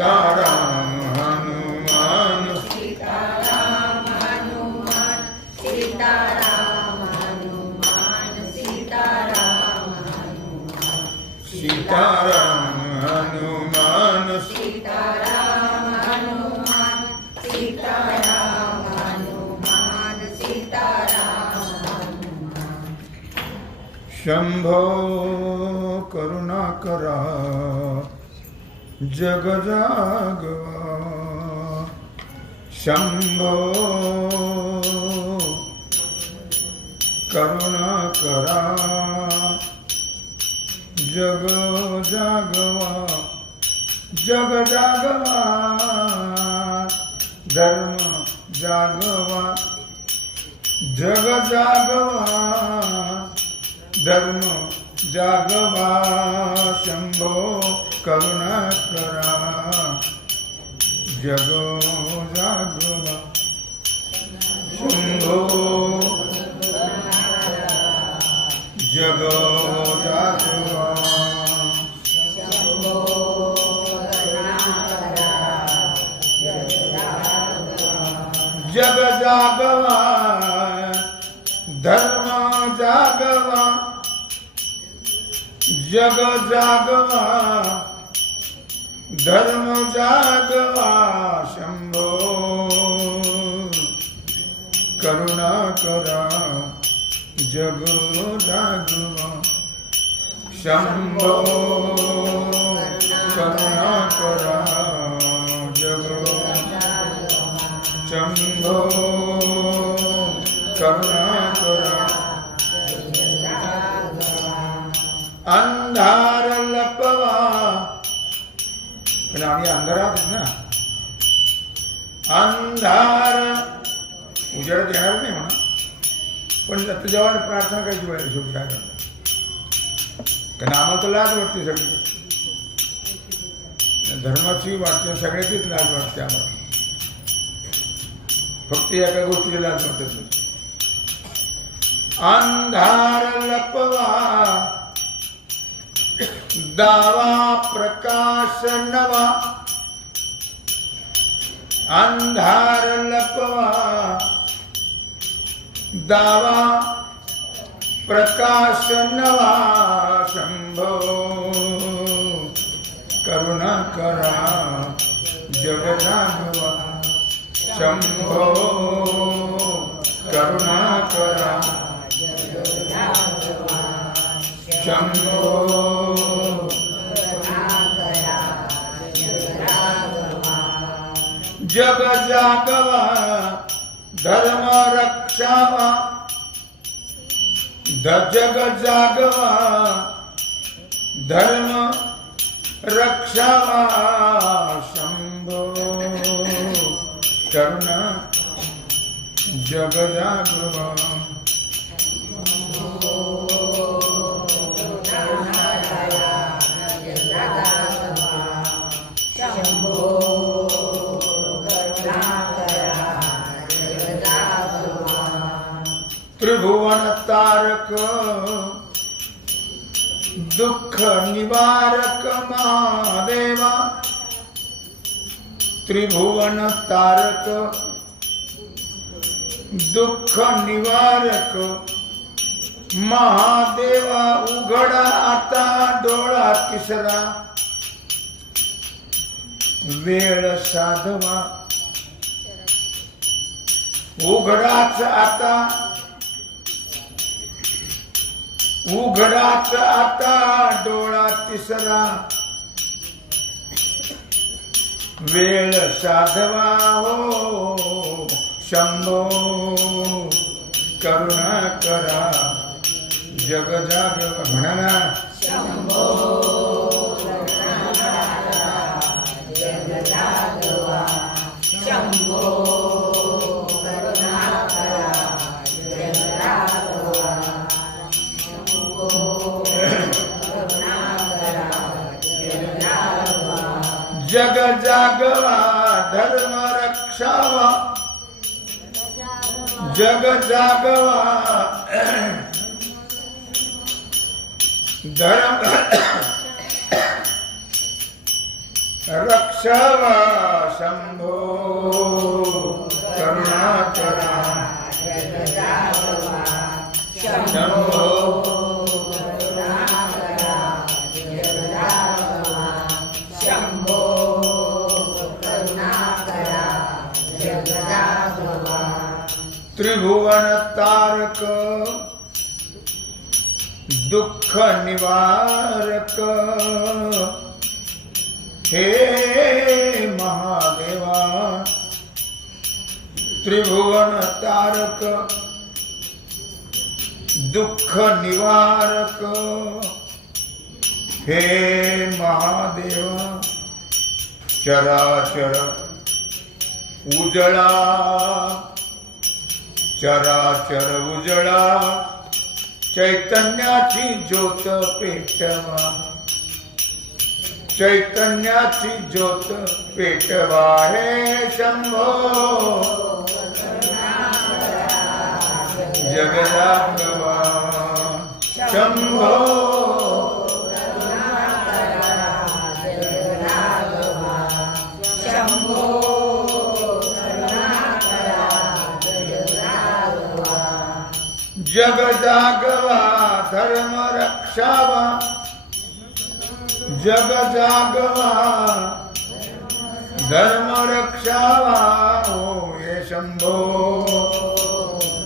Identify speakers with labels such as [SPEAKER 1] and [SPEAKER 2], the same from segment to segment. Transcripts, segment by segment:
[SPEAKER 1] सीताराम हनुमान
[SPEAKER 2] सीताराम
[SPEAKER 1] हनुमान सीताराम हनुमान सीताराम हनुमान सीताराम हनुमान
[SPEAKER 2] सीताराम हनुमान
[SPEAKER 1] सीताराम हनुमान सीताराम हनुमान सीताराम हनुमान
[SPEAKER 2] शंभो करुणाकरा जग जागवा शंभो करुणाकरा जग जागवा जग जागवा धर्म जागवा जग जागवा धर्म जागवा शंभो करुणा करा. जग जागवा शंभो. जग जागवा जग जागवा. धर्म जागवा. जग जागवा. ધર્મ જાગવા શંભો કરુણા કરા જગ જાગવા શંભો કરુણા કરા જગ શંભો કરુણા आम्ही अंधारात आहेत ना. अंधार. उजेडात येणार नाही म्हणा. पण तुझ्यावर प्रार्थना करायची वेळ शेवटी काय करणार? कारण आम्हाला तर लाज वाटते सगळी. धर्माची वाटते सगळ्याचीच लाज वाटते आम्हाला. फक्त एका गोष्टीची लाज वाटत नाही. अंधार लपवा. दावा प्रकाश नवा अंधार लपवा। दावा प्रकाश नवा शंभो। करुणा करा जग शंभो। करुणा करा शंभो। जग जागवा धर्म रक्षावा जग जागवा धर्म रक्षावा शंभो करुणा जग जागवा. त्रिभुवन तारक दुःख निवारक महादेवा त्रिभुवन तारक दुःख निवारक महादेवा उघडा आता डोळा तिसरा वेळ साधवा. उघडाच आता उघडात आता डोळा तिसरा. वेळ साधवा हो शंभो. करुणा करा जग जाग म्हणा जग जागवा धर्म रक्षावा. जग जागवा. धर्म रक्षावा शंभो. करुणाकरा त्रिभुवन तारक दुख निवारक। हे महादेवा त्रिभुवन तारक दुख निवारक। हे महादेवा चराचर उजळा। चराचर उजळा. चैतन्याची ज्योत पेटवा. चैतन्याची ज्योत पेटवा हे शंभो. जगदा शंभो. जग जागवा धर्म रक्षावा जग जागवा धर्म रक्षावा ओ ये शंभो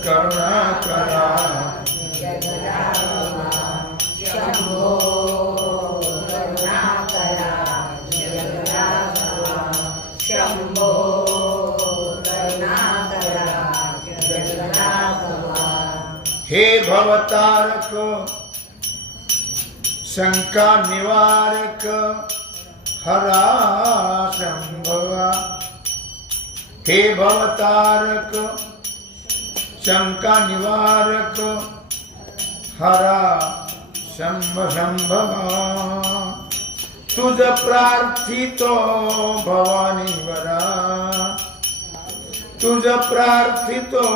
[SPEAKER 2] करुणा करा अवतारक शंका निवारक हरा शंभवा। हे भवतारक शंका निवारक हरा शंभ शंभवा। तुझ प्रार्थितो भवानी वरा। तुझ प्रार्थितो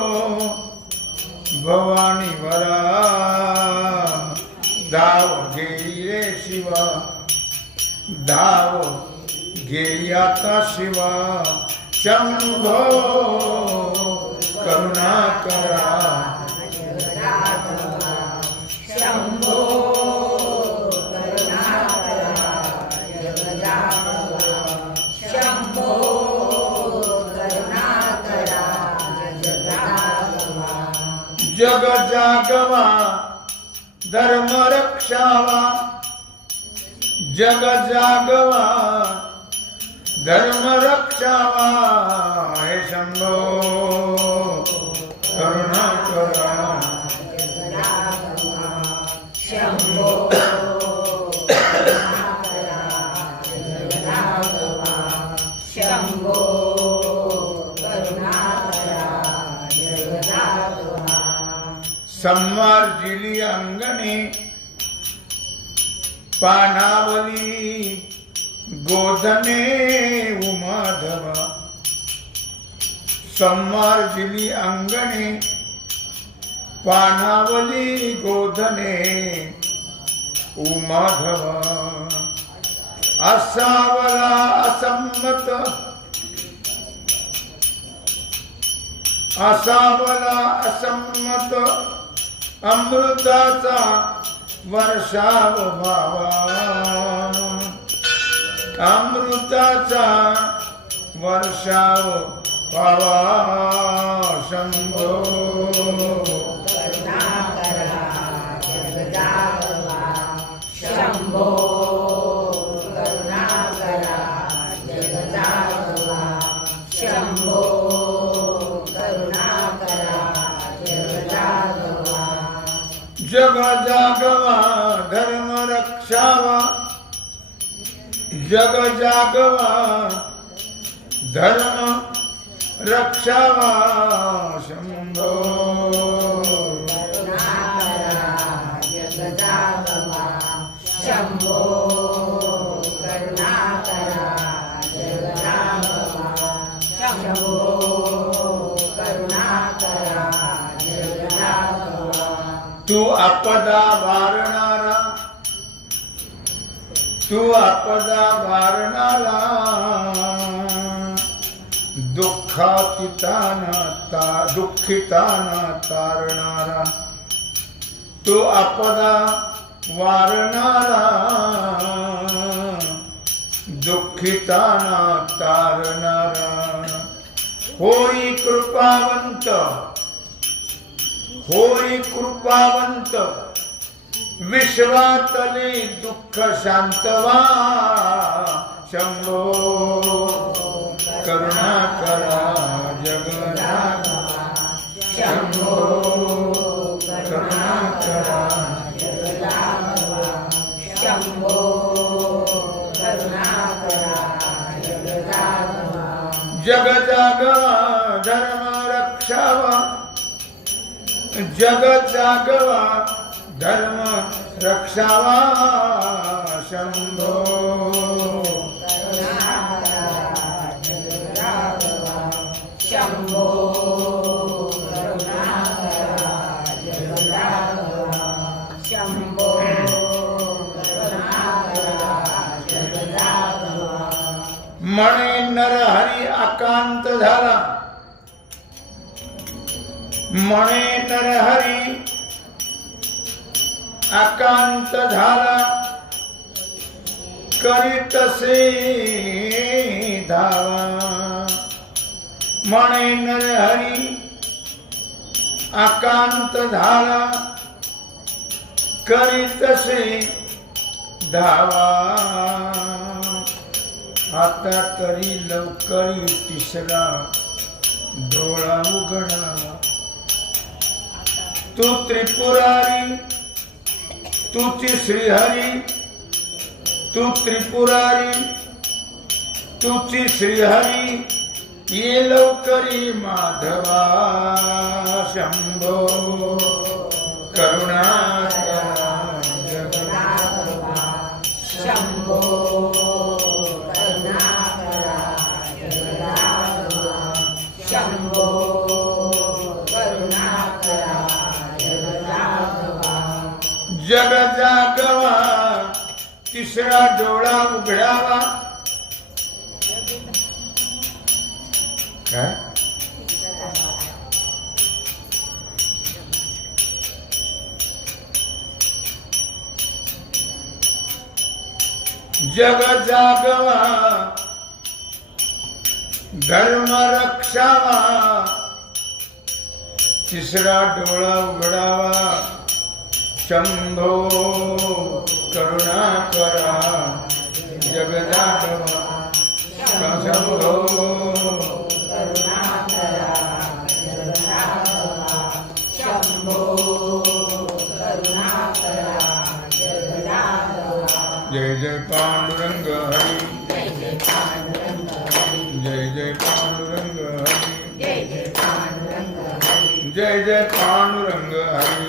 [SPEAKER 2] भवानी वरा धाव घेई रे शिवा धाव घेई आता शिवा शंभो करुणा गवा धर्म रक्षावा जग जागवा धर्म रक्षावा हे शंभो करुणा करा संमार्जिली अंगणे पानावली गोधने उमाधवा. संमार्जिली अंगणे पानावली गोधने उमाधवा. असावला असंमत असावला असंमत अमृताचा वर्षाव भावा अमृताचा वर्षाव भावा शंभो.
[SPEAKER 1] शंभो.
[SPEAKER 2] जग जागवा धर्म रक्षावा. जग जागवा धर्म रक्षावा शंभो. आपदा वारणारा तू आपदा वारणारा दुःखातिताना ता दुःखिताना तारणारा. तू आपदा वारणारा. दुःखिताना तारणारा. होई कृपावंत. होई कृपावंत विश्वातले दुःख शांतवा. शंभो करुणा करा जगन्नाथ शंभो करुणा करा
[SPEAKER 1] शंभो करुणाकरा जगदागमा
[SPEAKER 2] जग जग जागवा धर्म रक्षावा शंभो।
[SPEAKER 1] शंभो करुणाकरा जगदागमा शंभो
[SPEAKER 2] म्हणे नरहरी आकांत झाला म्हणे नर हरी आकांत झाला करीत श्री धावा म्हणे नर हरी आकांत झाला करीत श्री धावा आता तरी लवकर तिसरा डोळा उघडा. तू त्रिपुरारी तुची श्रीहरी तू त्रिपुरारी तुची श्रीहरी ये लवकरी माधवा शंभो करुणा तीसरा जोड़ा उघड़ावा। हाँ? जग जागवा। धर्म रक्षावा। तीसरा डोला उगड़ावा चंदो करुणा करा जगदागवा शंभो
[SPEAKER 1] करुणाकरा जगदागमा शंभो करुणाकरा जगदागमा
[SPEAKER 2] जय जय पांडुरंग हरी
[SPEAKER 1] जय जय पांडुरंग हरी
[SPEAKER 2] जय जय पांडुरंग हरी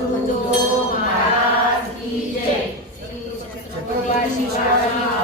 [SPEAKER 1] सद्गुरु जो महाराज की जय श्री छत्रपति शिवाजी